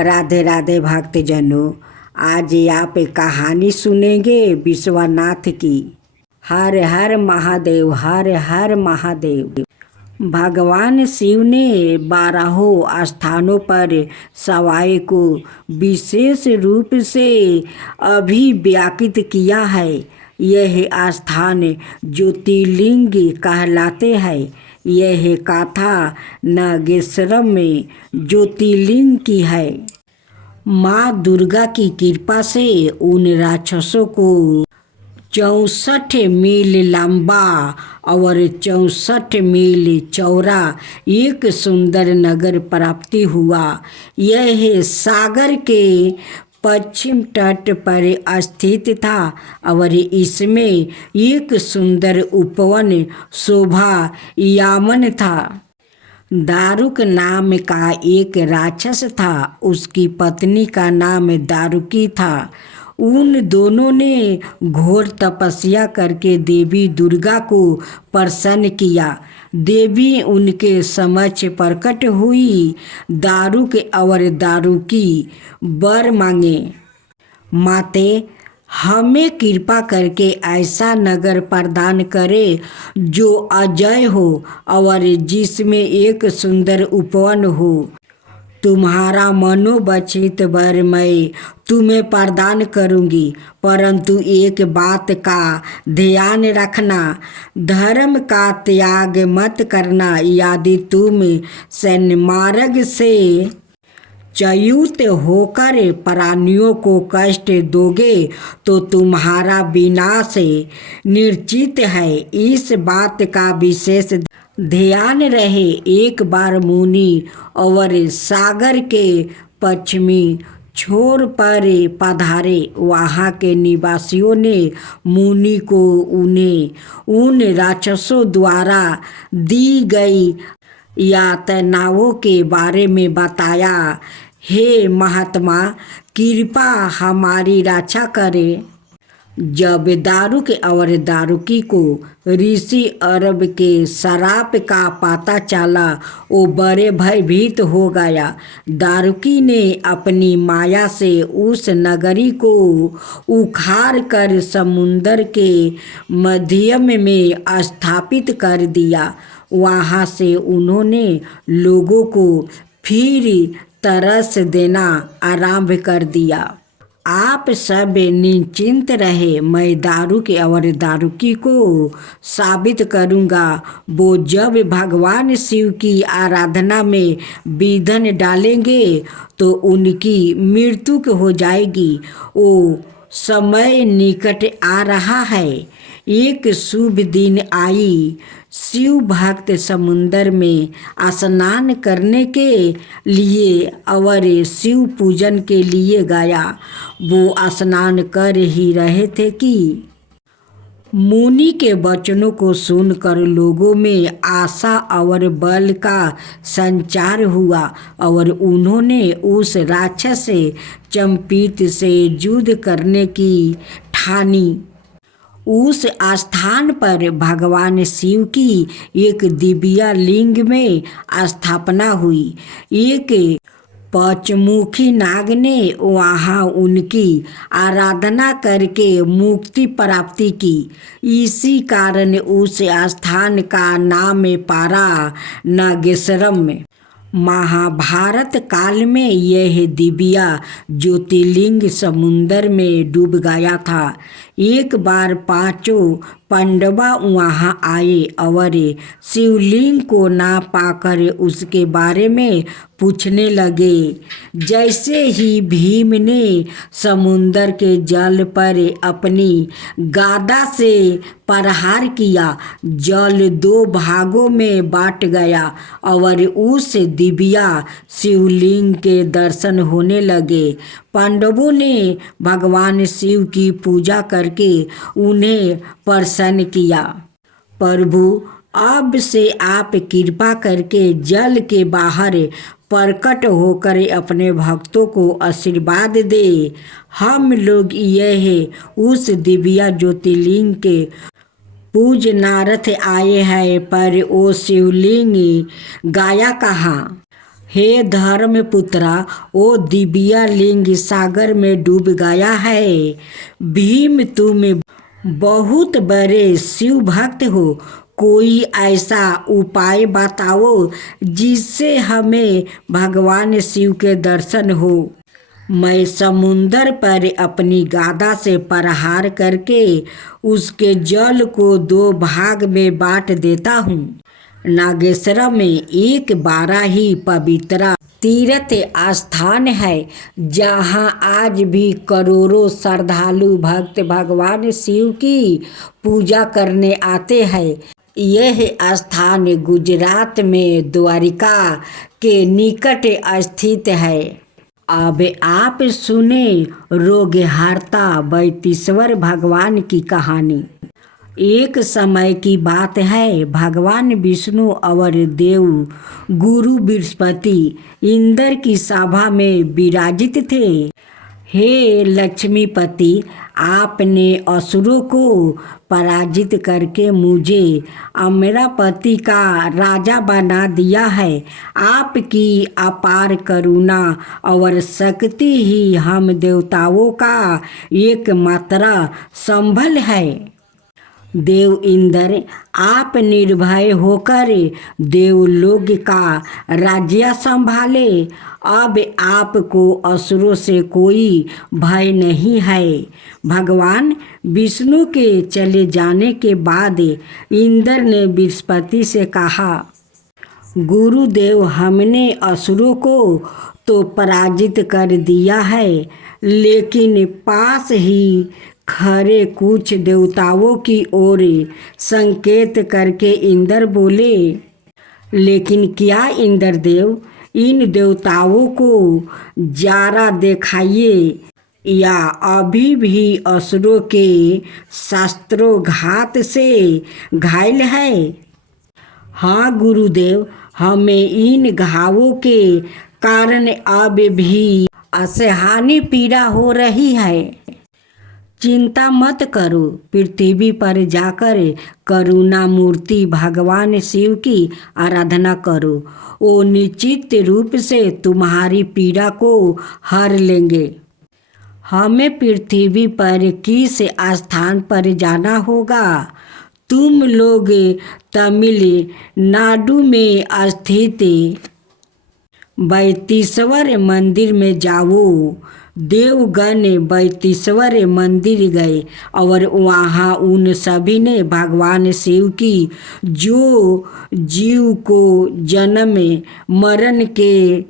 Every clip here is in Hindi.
राधे राधे भक्तजनों, आज आप कहानी सुनेंगे विश्वनाथ की। हर हर महादेव, हर हर महादेव। भगवान शिव ने 12 स्थानों पर सवाई को विशेष रूप से अभिव्यक्त किया है। यह स्थान ज्योतिर्लिंग कहलाते हैं। यह कथा नागेश्वरम में ज्योतिर्लिंग की है। माँ दुर्गा की कृपा से उन राक्षसों को 64 मील लंबा और 64 मील चौड़ा एक सुंदर नगर प्राप्त हुआ। यह सागर के पश्चिम तट पर स्थित था और इसमें एक सुंदर उपवन शोभा यामन था। दारुक नाम का एक राक्षस था। उसकी पत्नी का नाम दारुकी था। उन दोनों ने घोर तपस्या करके देवी दुर्गा को प्रसन्न किया। देवी उनके समक्ष प्रकट हुई। दारुक और दारुकी वर मांगे, माते हमें कृपा करके ऐसा नगर प्रदान करे जो अजय हो और जिसमें एक सुंदर उपवन हो। तुम्हारा मनोवांछित वर मैं तुम्हें प्रदान करूंगी, परंतु एक बात का ध्यान रखना, धर्म का त्याग मत करना। यदि तुम सन्मार्ग से च्युत होकर प्राणियों को कष्ट दोगे तो तुम्हारा विनाश निश्चित है। इस बात का विशेष ध्यान रहे। एक बार मुनि और सागर के पश्चिमी छोर पर पधारे। वहाँ के निवासियों ने मुनि को उन्हें उन राक्षसों द्वारा दी गई यातनाओं के बारे में बताया। हे महात्मा, कृपा हमारी रक्षा करे। जब दारुक और दारुकी को ऋषि अरब के श्राप का पता चला, वो बड़े भयभीत हो गया। दारुकी ने अपनी माया से उस नगरी को उखाड़ कर समुद्र के मध्यम में स्थापित कर दिया। वहाँ से उन्होंने लोगों को फिर तरस देना आरंभ कर दिया। आप सब निश्चिंत रहे, मैं दारुक और दारुकी को साबित करूँगा। वो जब भगवान शिव की आराधना में विघ्न डालेंगे तो उनकी मृत्यु हो जाएगी। वो समय निकट आ रहा है। एक शुभ दिन आई। शिव भक्त समुद्र में स्नान करने के लिए और शिव पूजन के लिए गया। वो स्नान कर ही रहे थे कि मुनि के वचनों को सुनकर लोगों में आशा और बल का संचार हुआ और उन्होंने उस राक्षस चंपित से युद्ध करने की ठानी। उस स्थान पर भगवान शिव की एक दिव्य लिंग में स्थापना हुई। एक पंचमुखी नाग ने वहाँ उनकी आराधना करके मुक्ति प्राप्ति की। इसी कारण उस स्थान का नाम पारा नागेश्वरम में। महाभारत काल में यह दिव्य ज्योतिर्लिंग समुद्र में डूब गया था। एक बार 5 पांडव वहाँ आए और शिवलिंग को ना पाकर उसके बारे में पूछने लगे। जैसे ही भीम ने समुद्र के जल पर अपनी गदा से प्रहार किया, जल 2 भागों में बांट गया और उस दिव्य शिवलिंग के दर्शन होने लगे। पांडवों ने भगवान शिव की पूजा करके उन्हें प्रसन्न किया। प्रभु, अब से आप कृपा करके जल के बाहर प्रकट होकर अपने भक्तों को आशीर्वाद दे। हम लोग यह उस दिव्य ज्योतिर्लिंग के पूजनार्थ आए हैं, पर वो शिवलिंग गया कहाँ? हे धर्म पुत्रा, वो दिव्या लिंग सागर में डूब गया है। भीम तुम बहुत बड़े शिव भक्त हो, कोई ऐसा उपाय बताओ जिससे हमें भगवान शिव के दर्शन हो। मैं समुंदर पर अपनी गादा से प्रहार करके उसके जल को 2 भाग में बांट देता हूँ। नागेश्वरम में एक बड़ा ही पवित्र तीर्थ स्थान है, जहाँ आज भी करोड़ों श्रद्धालु भक्त भगवान शिव की पूजा करने आते हैं। यह स्थान गुजरात में द्वारिका के निकट स्थित है। अब आप सुने रोगहर्ता वैतीश्वर भगवान की कहानी। एक समय की बात है, भगवान विष्णु और देव गुरु बृहस्पति इंद्र की सभा में विराजित थे। हे लक्ष्मीपति, आपने असुरों को पराजित करके मुझे अमरावती का राजा बना दिया है। आपकी अपार करुणा और शक्ति ही हम देवताओं का एकमात्र संबल है। देव इंद्र, आप निर्भय होकर देवलोक का राज्य संभाले। अब आपको असुरों से कोई भय नहीं है। भगवान विष्णु के चले जाने के बाद इंद्र ने बृहस्पति से कहा, गुरुदेव, हमने असुरों को तो पराजित कर दिया है, लेकिन पास ही खरे कुछ देवताओं की ओर संकेत करके इंद्र बोले, लेकिन क्या इंद्रदेव, इन देवताओं को जरा दिखाइए, या अभी भी असुरों के शस्त्रोघात से घायल है। हाँ गुरुदेव, हमें इन घावों के कारण अब भी असहनीय पीड़ा हो रही है। चिंता मत करो, पृथ्वी पर जाकर करुणा मूर्ति भगवान शिव की आराधना करो। वो निश्चित रूप से तुम्हारी पीड़ा को हर लेंगे। हमें पृथ्वी पर किस स्थान पर जाना होगा? तुम लोग तमिलनाडु में स्थित वैतीश्वर मंदिर में जाओ। देवगण वैतीश्वर मंदिर गए और वहाँ उन सभी ने भगवान शिव की, जो जीव को जन्म मरण के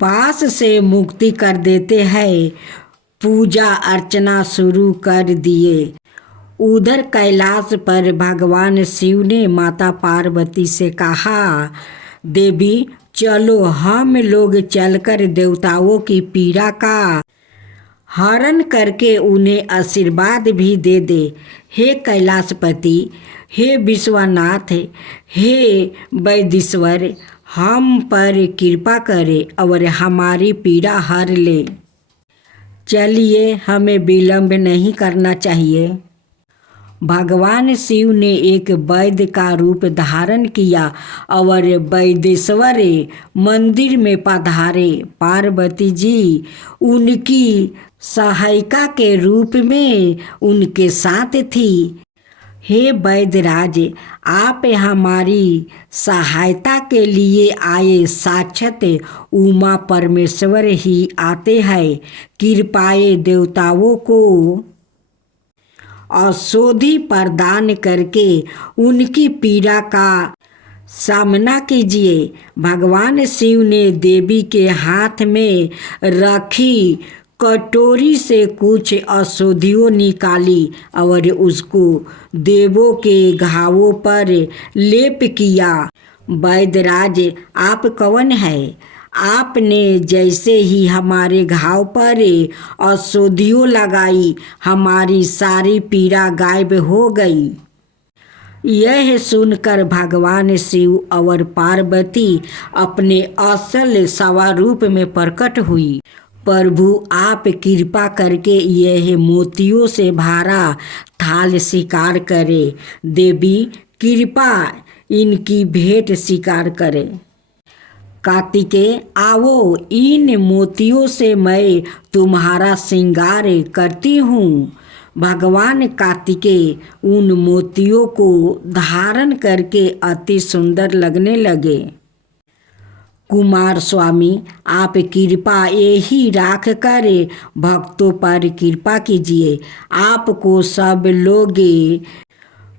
पास से मुक्ति कर देते हैं, पूजा अर्चना शुरू कर दिए। उधर कैलाश पर भगवान शिव ने माता पार्वती से कहा, देवी चलो, हम लोग चलकर देवताओं की पीड़ा का हरण करके उन्हें आशीर्वाद भी दे दे। हे कैलाशपति, हे विश्वनाथ, हे वैदीश्वर, हम पर कृपा करे और हमारी पीड़ा हर ले। चलिए, हमें विलंब नहीं करना चाहिए। भगवान शिव ने एक वैद्य का रूप धारण किया और वैदेश्वर मंदिर में पधारे। पार्वती जी उनकी सहायिका के रूप में उनके साथ थी। हे वैद्यराज, आप हमारी सहायता के लिए आए, साक्षात उमा परमेश्वर ही आते हैं। कृपाए देवताओं को औषधि प्रदान करके उनकी पीड़ा का सामना कीजिए। भगवान शिव ने देवी के हाथ में रखी कटोरी से कुछ औषधियों निकाली और उसको देवों के घावों पर लेप किया। वैद्यराज, आप कौन है? आपने जैसे ही हमारे घाव पर औषधियों लगाई, हमारी सारी पीड़ा गायब हो गई। यह सुनकर भगवान शिव और पार्वती अपने असल स्वरूप में प्रकट हुई। प्रभु, आप कृपा करके यह मोतियों से भरा थाल स्वीकार करें। देवी, कृपा इनकी भेंट स्वीकार करें। कार्तिकेय आओ, इन मोतियों से मैं तुम्हारा श्रृंगार करती हूँ। भगवान कार्तिकेय उन मोतियों को धारण करके अति सुंदर लगने लगे। कुमार स्वामी, आप कृपा यही राख कर भक्तों पर कृपा कीजिए। आपको सब लोग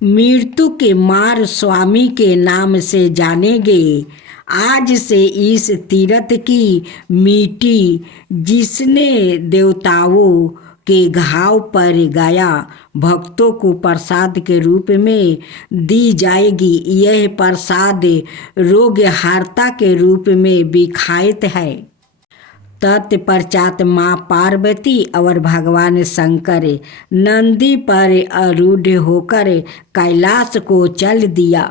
मृत्यु के मार स्वामी के नाम से जानेंगे। आज से इस तीर्थ की मिट्टी जिसने देवताओं के घाव पर गाया, भक्तों को प्रसाद के रूप में दी जाएगी। यह प्रसाद रोग हारता के रूप में विख्यात है। तत्पश्चात माँ पार्वती और भगवान शंकर नंदी पर आरूढ़ होकर कैलाश को चल दिया।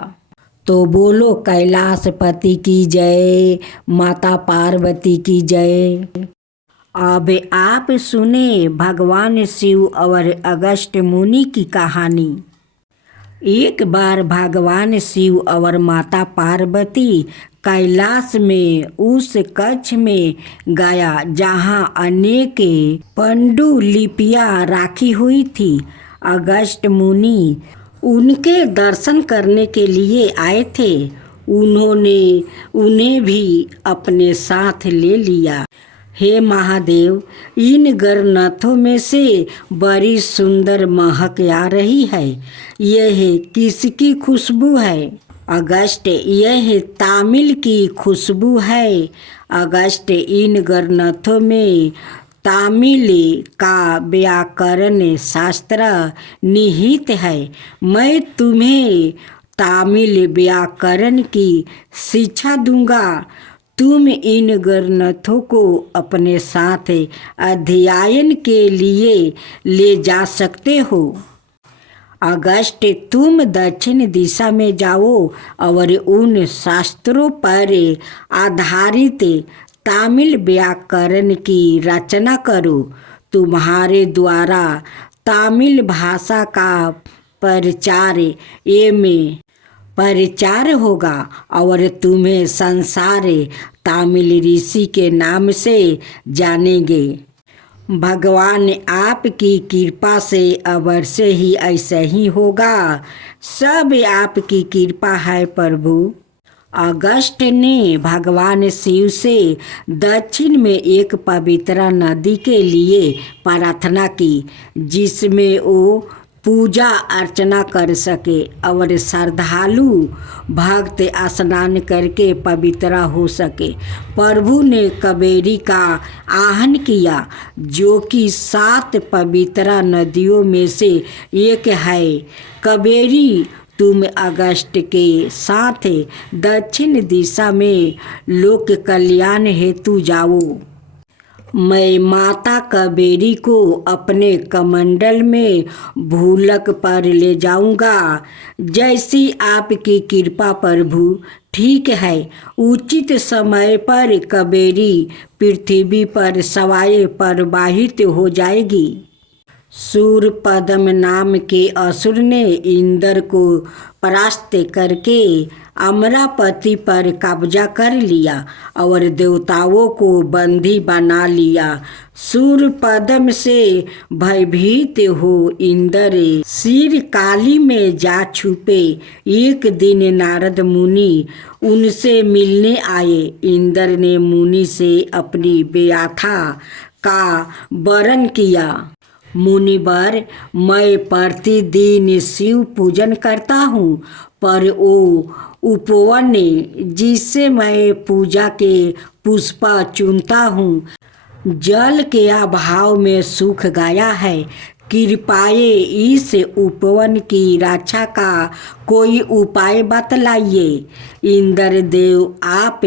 तो बोलो कैलाशपति की जय, माता पार्वती की जय। अब आप सुने भगवान शिव और अगस्त्य मुनि की कहानी। एक बार भगवान शिव और माता पार्वती कैलाश में उस कक्ष में गया जहाँ अनेक पांडुलिपियाँ राखी हुई थी। अगस्त्य मुनि उनके दर्शन करने के लिए आए थे। उन्होंने उन्हें भी अपने साथ ले लिया। हे महादेव, इन गरनाथों में से बड़ी सुंदर महक आ रही है। यह किसकी खुशबू है? अगस्त्य, यह तामिल की खुशबू है। अगस्त्य, इन गरनाथों में तामिल का व्याकरण शास्त्र निहित है। मैं तुम्हें तामिल व्याकरण की शिक्षा दूंगा। तुम इन ग्रंथों को अपने साथ अध्ययन के लिए ले जा सकते हो। अगस्त्य, तुम दक्षिण दिशा में जाओ और उन शास्त्रों पर आधारित तामिल व्याकरण की रचना करो। तुम्हारे द्वारा तामिल भाषा का प्रचार होगा और तुम्हें संसार तामिल ऋषि के नाम से जानेंगे। भगवान आपकी कृपा से अवश्य ही ऐसा ही होगा। सब आपकी कृपा है प्रभु। अगस्त्य ने भगवान शिव से दक्षिण में एक पवित्र नदी के लिए प्रार्थना की, जिसमें वो पूजा अर्चना कर सके और श्रद्धालु भक्त स्नान करके पवित्र हो सके। प्रभु ने कावेरी का आह्वान किया, जो कि 7 पवित्र नदियों में से एक है। कावेरी, तुम अगस्त्य के साथ दक्षिण दिशा में लोक कल्याण हेतु जाओ। मैं माता कावेरी को अपने कमंडल में भूलक पर ले जाऊंगा। जैसी आपकी कृपा प्रभु। ठीक है। उचित समय पर कावेरी पृथ्वी पर सवाए प्रवाहित हो जाएगी। सूरपद्म नाम के असुर ने इंद्र को परास्त करके अमरावती पर कब्जा कर लिया और देवताओं को बंदी बना लिया। सूरपद्म से भयभीत हो इंद्र शिरकाली में जा छुपे। एक दिन नारद मुनि उनसे मिलने आए। इंद्र ने मुनि से अपनी व्याथा का वर्णन किया। मुनिवर, मैं प्रतिदिन शिव पूजन करता हूँ, पर वो उपवन जिससे मैं पूजा के पुष्प चुनता हूँ, जल के अभाव में सूख गया है। कृपया इस उपवन की रक्षा का कोई उपाय बतलाइए। इंद्रदेव, आप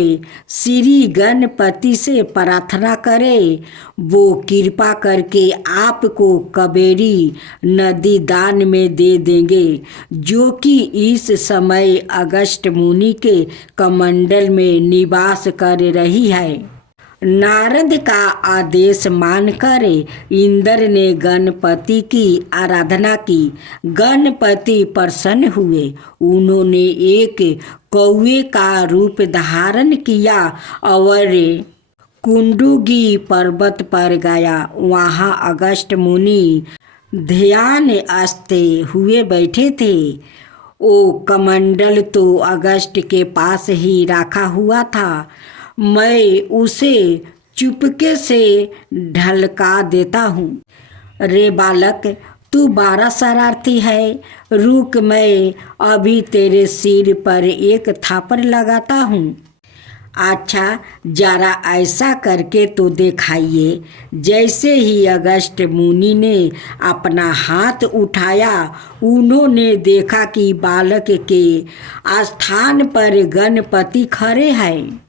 श्री गणपति से प्रार्थना करें। वो कृपा करके आपको कावेरी नदी दान में दे देंगे, जो कि इस समय अगस्त्य मुनि के कमंडल में निवास कर रही है। नारद का आदेश मानकर इंद्र ने गणपति की आराधना की। गणपति प्रसन्न हुए। उन्होंने एक कौवे का रूप धारण किया और कुंडुगी पर्वत पर गया। वहाँ अगस्त मुनि ध्यान आस्ते हुए बैठे थे। वो कमंडल तो अगस्त के पास ही रखा हुआ था। मैं उसे चुपके से ढलका देता हूँ। रे बालक, तू बड़ा शरारती है। रुक, मैं अभी तेरे सिर पर एक थापड़ लगाता हूँ। अच्छा, जरा ऐसा करके तो दिखाइए। जैसे ही अगस्त मुनि ने अपना हाथ उठाया, उन्होंने देखा कि बालक के स्थान पर गणपति खड़े हैं।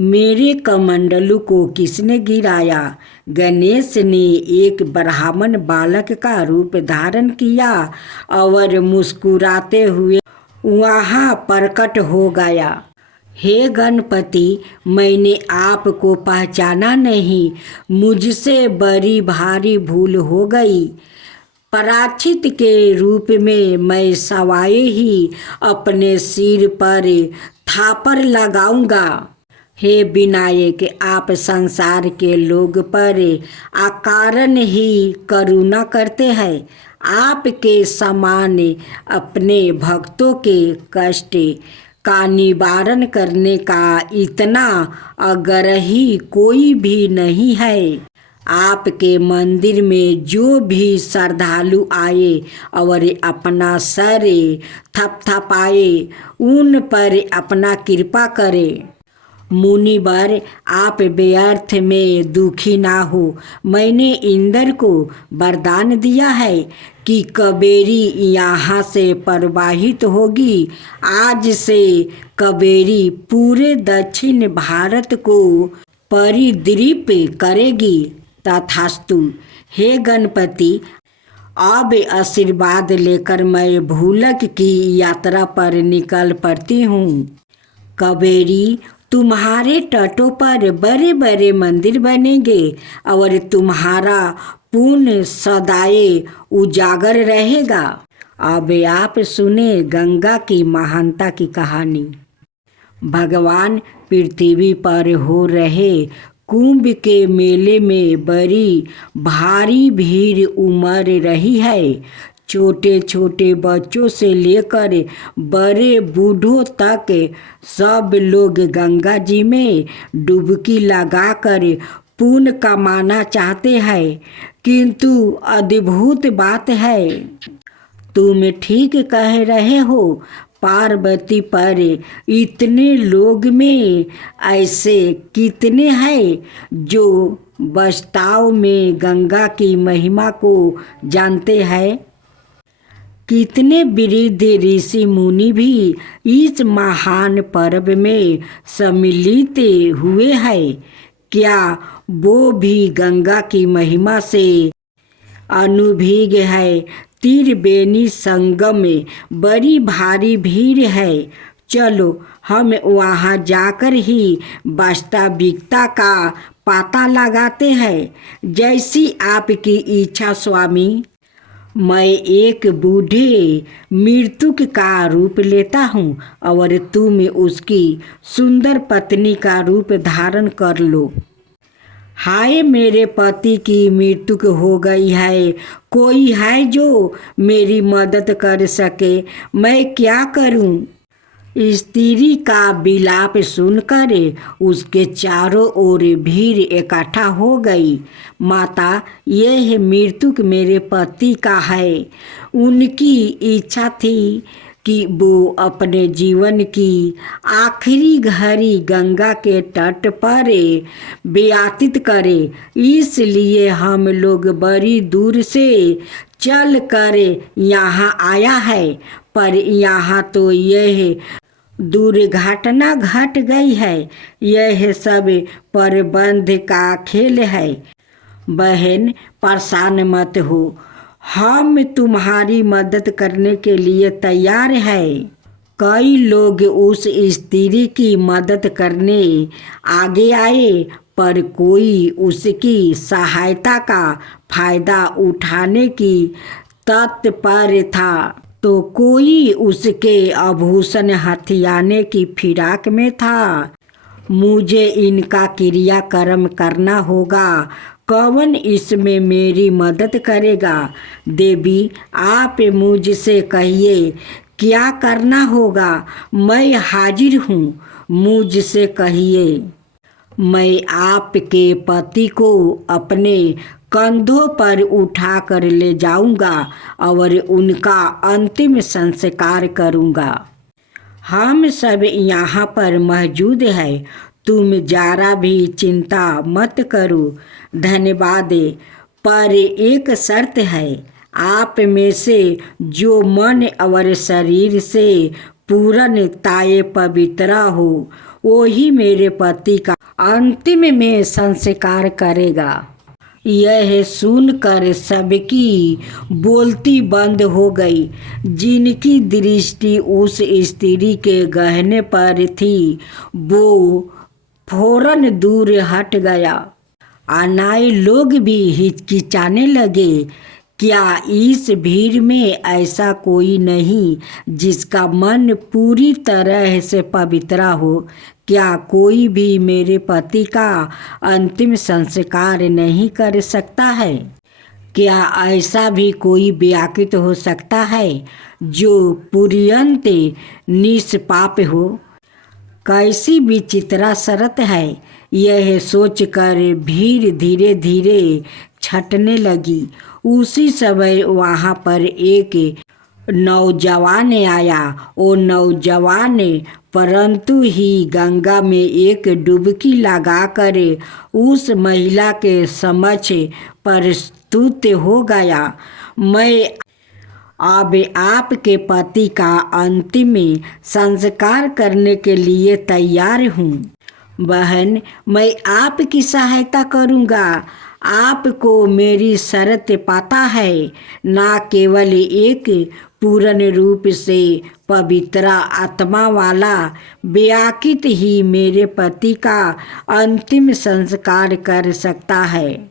मेरे कमंडलू को किसने गिराया? गणेश ने एक ब्राह्मण बालक का रूप धारण किया और मुस्कुराते हुए वहाँ प्रकट हो गया। हे गणपति, मैंने आपको पहचाना नहीं। मुझसे बड़ी भारी भूल हो गई। प्रायश्चित के रूप में मैं सवाए ही अपने सिर पर थापड़ लगाऊंगा। हे विनायक, आप संसार के लोग पर अकारण ही करुणा करते हैं। आपके समान अपने भक्तों के कष्ट का निवारण करने का इतना आग्रही कोई भी नहीं है। आपके मंदिर में जो भी श्रद्धालु आए और अपना सर थपथपाए, उन पर अपना कृपा करे। मुनिवर, आप व्यर्थ में दुखी ना हो। मैंने इंद्र को वरदान दिया है कि कावेरी यहाँ से प्रवाहित होगी। आज से कावेरी पूरे दक्षिण भारत को परिदृप करेगी। तथास्तु। हे गणपति, अब आशीर्वाद लेकर मैं भूलक की यात्रा पर निकल पड़ती हूँ। कावेरी, तुम्हारे तटों पर बड़े बड़े मंदिर बनेंगे और तुम्हारा पुण्य सदाए उजागर रहेगा। अब आप सुने गंगा की महानता की कहानी। भगवान पृथ्वी पर हो रहे कुंभ के मेले में बड़ी भारी भीड़ उमड़ रही है। छोटे छोटे बच्चों से लेकर बड़े बूढ़ों तक सब लोग गंगा जी में डुबकी लगाकर पुण्य कमाना चाहते हैं। किंतु अद्भुत बात है, तुम ठीक कह रहे हो। पार्वती पर इतने लोग में ऐसे कितने हैं जो वास्तव में गंगा की महिमा को जानते हैं। कितने वृद्ध ऋषि मुनि भी इस महान पर्व में सम्मिलित हुए हैं। क्या वो भी गंगा की महिमा से अनुभीग है? त्रिवेणी संगम में बड़ी भारी भीड़ है। चलो हम वहाँ जाकर ही वास्तविकता का पता लगाते हैं। जैसी आपकी इच्छा स्वामी। मैं एक बूढ़े मृतक का रूप लेता हूँ और तुम उसकी सुंदर पत्नी का रूप धारण कर लो। हाय, मेरे पति की मृत्यु हो गई है। कोई है जो मेरी मदद कर सके? मैं क्या करूं? स्त्री का विलाप सुनकर उसके चारों ओर भीड़ इकट्ठा हो गई। माता, यह मृतक मेरे पति का है। उनकी इच्छा थी कि वो अपने जीवन की आखिरी घड़ी गंगा के तट पर व्यतीत करे। इसलिए हम लोग बड़ी दूर से चल कर यहाँ आया है। पर यहाँ तो यह दुर्घटना घट गई है। यह सब प्रबंध का खेल है। बहन, परेशान मत हो। हम तुम्हारी मदद करने के लिए तैयार हैं। कई लोग उस स्त्री की मदद करने आगे आए, पर कोई उसकी सहायता का फायदा उठाने की तत्पर था तो कोई उसके आभूषण हथियाने की फिराक में था। मुझे इनका क्रियाकर्म करना होगा, कौन इसमें मेरी मदद करेगा? देवी, आप मुझसे कहिए क्या करना होगा, मैं हाजिर हूँ, मुझसे कहिए। मैं आपके पति को अपने कंधों पर उठा कर ले जाऊंगा और उनका अंतिम संस्कार करूंगा। हम सब यहाँ पर मौजूद है, तुम जरा भी चिंता मत करो। धन्यवाद, पर एक शर्त है, आप में से जो मन और शरीर से पूर्णतः पवित्र हो वही मेरे पति का अंतिम में संस्कार करेगा। यह सुनकर सबकी बोलती बंद हो गई। जिनकी दृष्टि उस स्त्री के गहने पर थी वो फौरन दूर हट गया। अनाए लोग भी हिचकिचाने लगे। क्या इस भीड़ में ऐसा कोई नहीं जिसका मन पूरी तरह से पवित्र हो? क्या कोई भी मेरे पति का अंतिम संस्कार नहीं कर सकता है? क्या ऐसा भी कोई व्याकुल हो सकता है जो पूर्णत निष्पाप हो? कैसी विचित्र शर्त है। यह सोचकर भीड़ धीरे धीरे छटने लगी। उसी समय वहाँ पर एक नौजवान आया। वो नौजवान परंतु ही गंगा में एक डुबकी लगाकर उस महिला के समक्ष प्रस्तुत हो गया। मैं अब आपके पति का अंतिम संस्कार करने के लिए तैयार हूँ। बहन, मैं आपकी सहायता करूँगा। आपको मेरी शर्त पता है, ना केवल एक पूर्ण रूप से पवित्र आत्मा वाला व्याकुल ही मेरे पति का अंतिम संस्कार कर सकता है।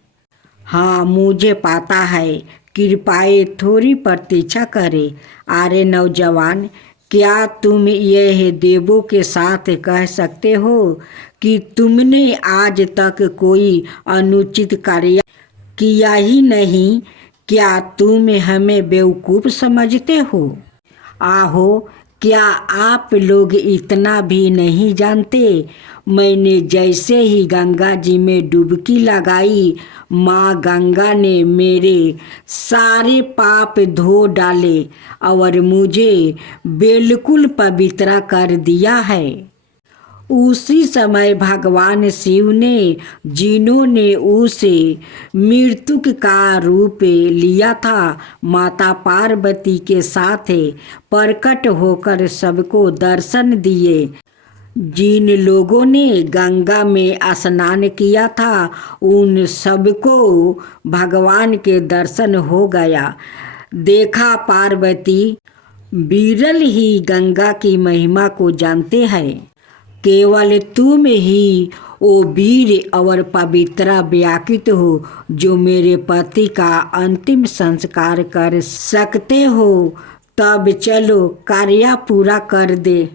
हाँ, मुझे पता है, कृपया थोड़ी प्रतीक्षा करें। अरे नौजवान, क्या तुम यह देवों के साथ कह सकते हो कि तुमने आज तक कोई अनुचित कार्य किया ही नहीं? क्या तुम हमें बेवकूफ़ समझते हो? आहो, क्या आप लोग इतना भी नहीं जानते? मैंने जैसे ही गंगा जी में डुबकी लगाई, माँ गंगा ने मेरे सारे पाप धो डाले और मुझे बिल्कुल पवित्र कर दिया है। उसी समय भगवान शिव ने, जिन्होंने उसे मृत्यु का रूप लिया था, माता पार्वती के साथ प्रकट होकर सबको दर्शन दिए। जिन लोगों ने गंगा में स्नान किया था उन सबको भगवान के दर्शन हो गया। देखा, पार्वती विरल ही गंगा की महिमा को जानते हैं। केवल तुम ही ओ वीर और पवित्र व्याकुल हो जो मेरे पति का अंतिम संस्कार कर सकते हो। तब चलो कार्य पूरा कर दे।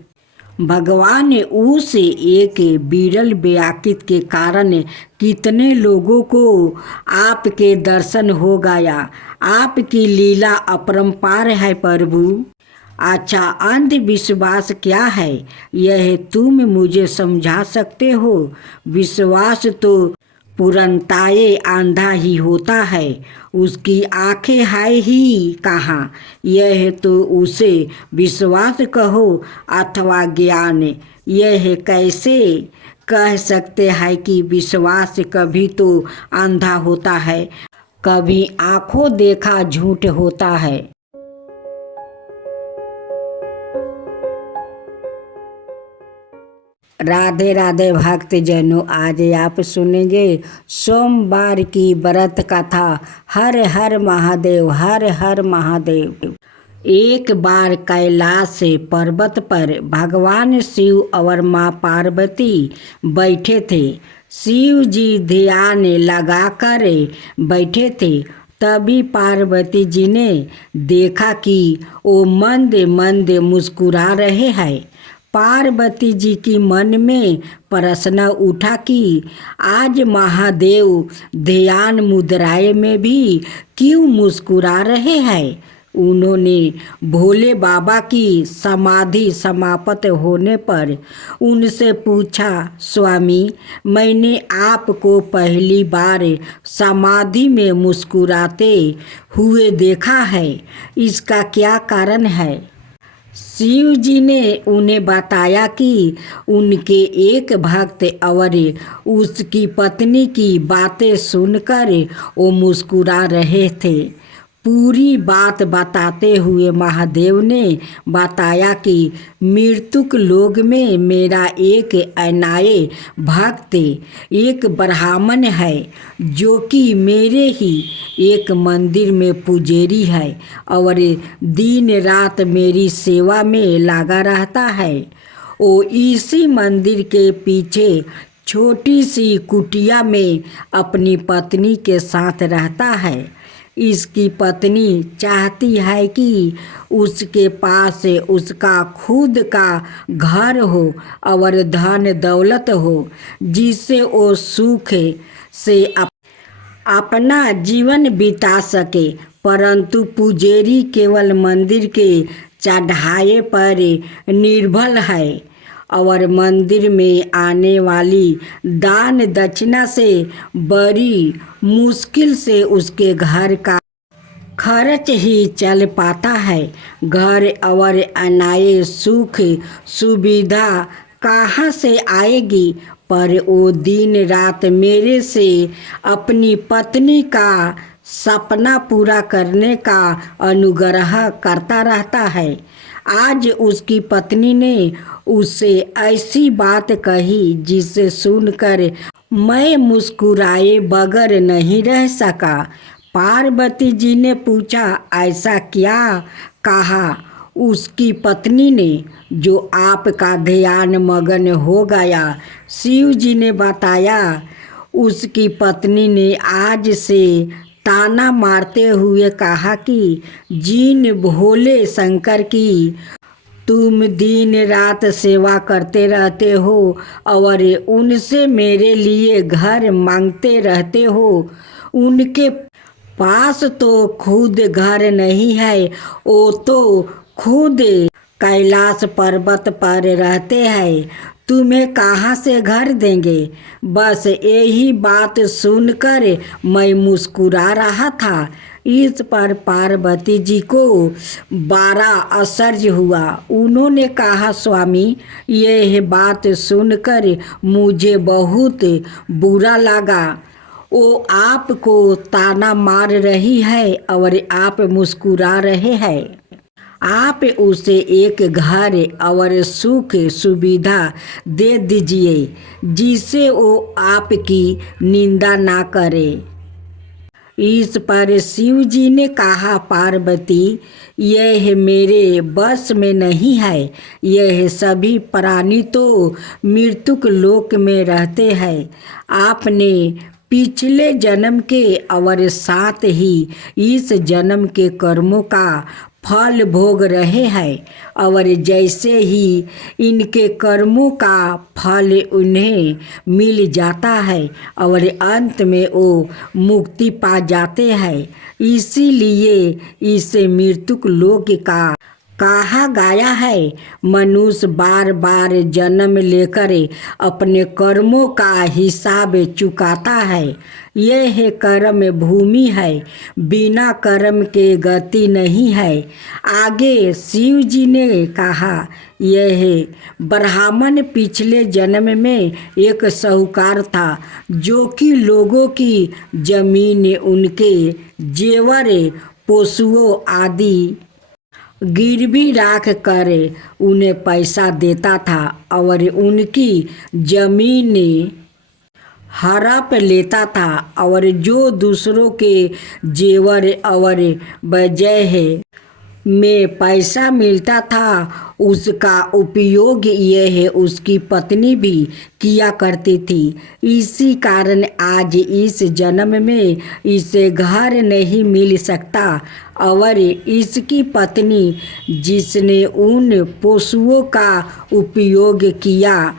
भगवान उस एक विरल व्याकुल के कारण कितने लोगों को आपके दर्शन हो गया। आपकी लीला अपरंपार है प्रभु। अच्छा, अंधविश्वास क्या है, यह तुम मुझे समझा सकते हो? विश्वास तो पूर्णतः अंधा ही होता है, उसकी आंखें है ही कहाँ। यह तो उसे विश्वास कहो अथवा ज्ञान। यह कैसे कह सकते हैं कि विश्वास कभी तो अंधा होता है, कभी आंखों देखा झूठ होता है। राधे राधे भक्तजनों, आज आप सुनेंगे सोमवार की व्रत कथा। हर हर महादेव, हर हर महादेव। एक बार कैलाश पर्वत पर भगवान शिव और माँ पार्वती बैठे थे। शिव जी ध्यान लगाकर बैठे थे। तभी पार्वती जी ने देखा कि वो मंद मंद मुस्कुरा रहे हैं। पार्वती जी की मन में प्रश्न उठा कि आज महादेव ध्यान मुद्राएं में भी क्यों मुस्कुरा रहे हैं। उन्होंने भोले बाबा की समाधि समाप्त होने पर उनसे पूछा, स्वामी, मैंने आपको पहली बार समाधि में मुस्कुराते हुए देखा है, इसका क्या कारण है। शिव जी ने उन्हें बताया कि उनके एक भक्त और उसकी पत्नी की बातें सुनकर वो मुस्कुरा रहे थे। पूरी बात बताते हुए महादेव ने बताया कि मृतक लोक में मेरा एक अनाए भक्त एक ब्राह्मण है, जो कि मेरे ही एक मंदिर में पुजारी है और दिन रात मेरी सेवा में लगा रहता है। वो इसी मंदिर के पीछे छोटी सी कुटिया में अपनी पत्नी के साथ रहता है। इसकी पत्नी चाहती है कि उसके पास उसका खुद का घर हो और धन दौलत हो, जिससे वो सुख से अपना जीवन बिता सके। परंतु पुजारी केवल मंदिर के चढ़ाए पर निर्भर है और मंदिर में आने वाली दान दक्षिणा से बड़ी मुश्किल से उसके घर का खर्च ही चल पाता है। घर और अनाए सुख सुविधा कहाँ से आएगी। पर वो दिन रात मेरे से अपनी पत्नी का सपना पूरा करने का अनुग्रह करता रहता है। आज उसकी पत्नी ने उससे ऐसी बात कही जिसे सुनकर मैं मुस्कुराए बगैर नहीं रह सका। पार्वती जी ने पूछा, ऐसा क्या कहा उसकी पत्नी ने जो आपका ध्यान मगन हो गया। शिव जी ने बताया, उसकी पत्नी ने आज से ताना मारते हुए कहा कि जिन भोले शंकर की तुम दिन रात सेवा करते रहते हो और उनसे मेरे लिए घर मांगते रहते हो, उनके पास तो खुद घर नहीं है। वो तो खुद कैलाश पर्वत पर रहते हैं, तुम्हें कहाँ से घर देंगे। बस यही बात सुनकर मैं मुस्कुरा रहा था। इस पर पार्वती जी को बड़ा आश्चर्य हुआ। उन्होंने कहा, स्वामी, यह बात सुनकर मुझे बहुत बुरा लगा। वो आपको ताना मार रही है और आप मुस्कुरा रहे हैं। आप उसे एक घर और सुख सुविधा दे दीजिए जिससे वो आपकी निंदा ना करे। इस पर शिव जी ने कहा, पार्वती, यह मेरे बस में नहीं है। यह सभी प्राणी तो मृत्युक लोक में रहते हैं। आपने पिछले जन्म के और साथ ही इस जन्म के कर्मों का फल भोग रहे हैं और जैसे ही इनके कर्मों का फल उन्हें मिल जाता है और अंत में वो मुक्ति पा जाते हैं, इसीलिए इसे मृत्युक लोक का कहा गया है। मनुष्य बार बार जन्म लेकर अपने कर्मों का हिसाब चुकाता है। यह कर्म भूमि है, बिना कर्म के गति नहीं है। आगे शिव जी ने कहा, यह ब्राह्मण पिछले जन्म में एक साहूकार था, जो कि लोगों की जमीन, उनके जेवर, पशुओं आदि गिरवी रख कर उन्हें पैसा देता था और उनकी जमीन हड़प लेता था और जो दूसरों के जेवर और वजह में पैसा मिलता था उसका उपयोग यह उसकी पत्नी भी किया करती थी। इसी कारण आज इस जन्म में इसे घर नहीं मिल सकता और इसकी पत्नी जिसने उन पशुओं का उपयोग किया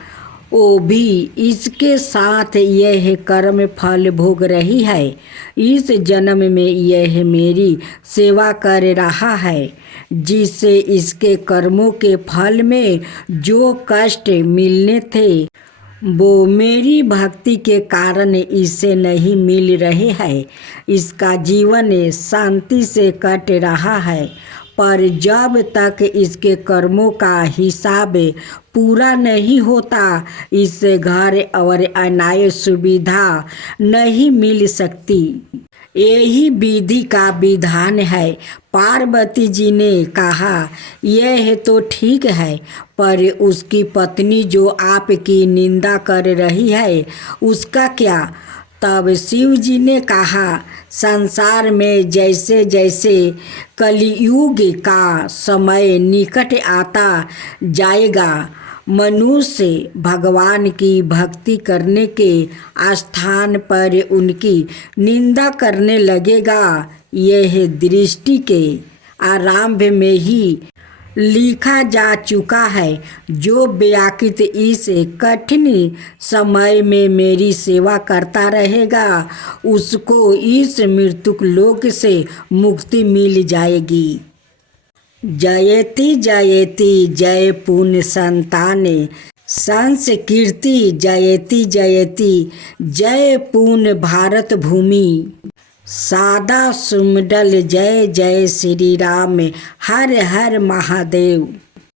वो भी इसके साथ यह कर्म फल भोग रही है। इस जन्म में यह मेरी सेवा कर रहा है जिससे इसके कर्मों के फल में जो कष्ट मिलने थे वो मेरी भक्ति के कारण इसे नहीं मिल रहे हैं। इसका जीवन शांति से कट रहा है पर जब तक इसके कर्मों का हिसाब पूरा नहीं होता इसे घर और अन्य सुविधा नहीं मिल सकती। यही विधि का विधान है। पार्वती जी ने कहा यह तो ठीक है पर उसकी पत्नी जो आपकी निंदा कर रही है उसका क्या। तब शिव जी ने कहा संसार में जैसे जैसे कलियुग का समय निकट आता जाएगा मनुष्य भगवान की भक्ति करने के स्थान पर उनकी निंदा करने लगेगा। यह दृष्टि के आरंभ में ही लिखा जा चुका है। जो व्याकृत इस कठिन समय में मेरी सेवा करता रहेगा उसको इस मृत्युक लोक से मुक्ति मिल जाएगी। जयति जयति जय पुण्य संताने संस्कीर्ति जयति जयति जय पुण्य भारत भूमि। सादा सुमडल जय जय श्री राम हर हर महादेव।